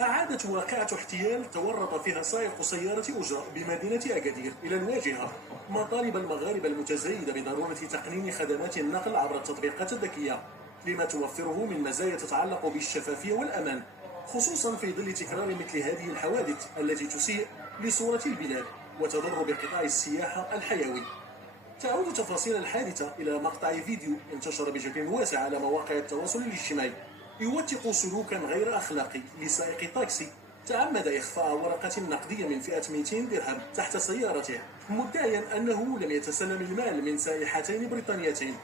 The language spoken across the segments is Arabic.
أعادت واقعة احتيال تورط فيها سائق سيارة أجرة بمدينة أكادير إلى الواجهة مطالب المغاربة المتزايدة بضرورة تقنين خدمات النقل عبر التطبيقات الذكية لما توفره من مزايا تتعلق بالشفافية والأمان، خصوصا في ظل تكرار مثل هذه الحوادث التي تسيء لصورة البلاد وتضر بقطاع السياحة الحيوي. تعود تفاصيل الحادثة إلى مقطع فيديو انتشر بشكل واسع على مواقع التواصل الاجتماعي يوثق سلوكا غير أخلاقي لسائق طاكسي تعمد إخفاء ورقة نقدية من فئة 200 درهم تحت سيارته مدعيا أنه لم يتسلم المال من سائحتين بريطانيتين.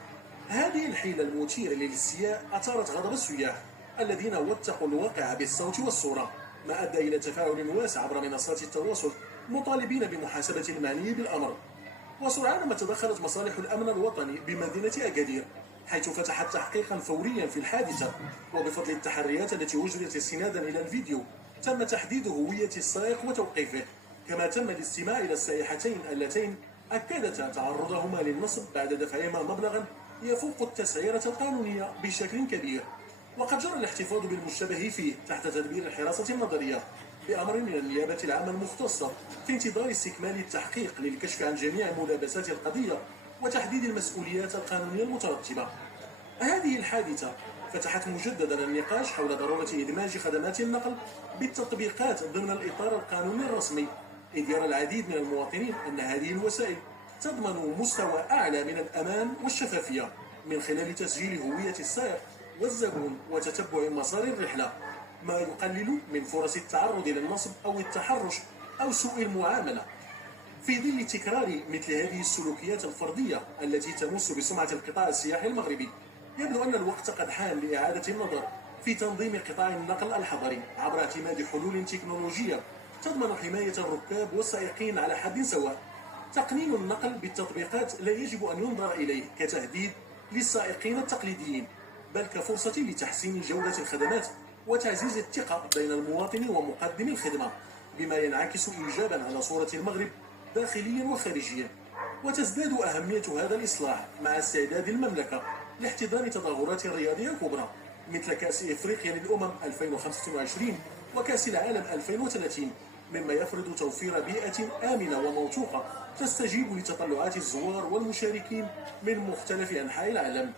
هذه الحيلة المثيرة للاستياء أثارت غضب السياح الذين وثقوا الواقع بالصوت والصورة، ما أدى إلى تفاعل واسع عبر منصات التواصل مطالبين بمحاسبة المعني بالأمر. وسرعان ما تدخلت مصالح الأمن الوطني بمدينة أكادير حيث فتحت تحقيقا فوريا في الحادثة، وبفضل التحريات التي أجريت استنادا إلى الفيديو تم تحديد هوية السائق وتوقيفه، كما تم الاستماع إلى السائحتين اللتين أكدتا تعرضهما للنصب بعد دفعهما مبلغا يفوق التسعيرة القانونية بشكل كبير. وقد جرى الاحتفاظ بالمشتبه فيه تحت تدبير الحراسة النظرية بأمر من النيابة العامة المختصة في انتظار استكمال التحقيق للكشف عن جميع ملابسات القضية وتحديد المسؤوليات القانونية المترتبة. هذه الحادثة فتحت مجددا النقاش حول ضرورة إدماج خدمات النقل بالتطبيقات ضمن الإطار القانوني الرسمي، إذ يرى العديد من المواطنين أن هذه الوسائل تضمن مستوى أعلى من الأمان والشفافية من خلال تسجيل هوية السائق والزبون وتتبع مسار الرحلة، ما يقلل من فرص التعرض للنصب أو التحرش أو سوء المعاملة. في ظل تكرار مثل هذه السلوكيات الفردية التي تمس بسمعة القطاع السياحي المغربي، يبدو أن الوقت قد حان لإعادة النظر في تنظيم قطاع النقل الحضري عبر اعتماد حلول تكنولوجية تضمن حماية الركاب والسائقين على حد سواء. تقنين النقل بالتطبيقات لا يجب أن ينظر إليه كتهديد للسائقين التقليديين، بل كفرصة لتحسين جودة الخدمات وتعزيز الثقة بين المواطن ومقدم الخدمة، بما ينعكس إيجابا على صورة المغرب داخليا وخارجيا. وتزداد أهمية هذا الإصلاح مع استعداد المملكة لاحتضان تظاهرات رياضية كبرى مثل كأس إفريقيا للأمم 2025 وكأس العالم 2030، مما يفرض توفير بيئة آمنة وموثوقة تستجيب لتطلعات الزوار والمشاركين من مختلف أنحاء العالم.